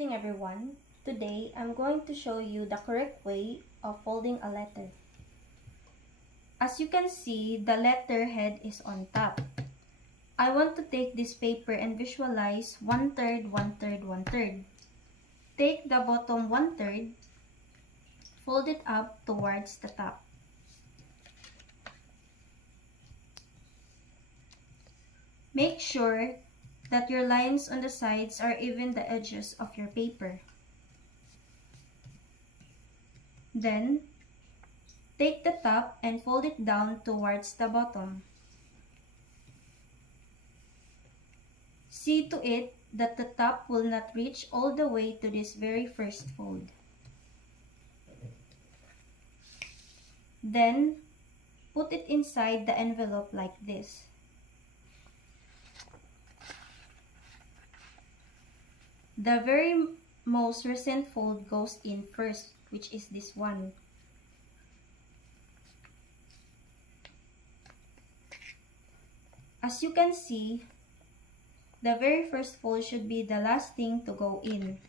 Good evening, everyone. Today, I'm going to show you the correct way of folding a letter. As you can see, the letter head is on top. I want to take this paper and visualize 1/3, 1/3, 1/3. Take the bottom 1/3, fold it up towards the top. Make sure that your lines on the sides are even the edges of your paper. Then, take the top and fold it down towards the bottom. See to it that the top will not reach all the way to this very first fold. Then, put it inside the envelope like this. The very most recent fold goes in first, which is this one. As you can see, the very first fold should be the last thing to go in.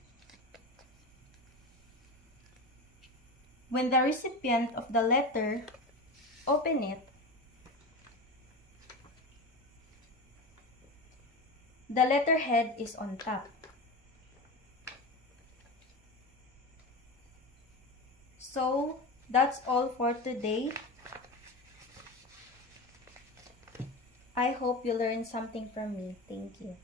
When the recipient of the letter open it, the letterhead is on top. So, that's all for today. I hope you learned something from me. Thank you.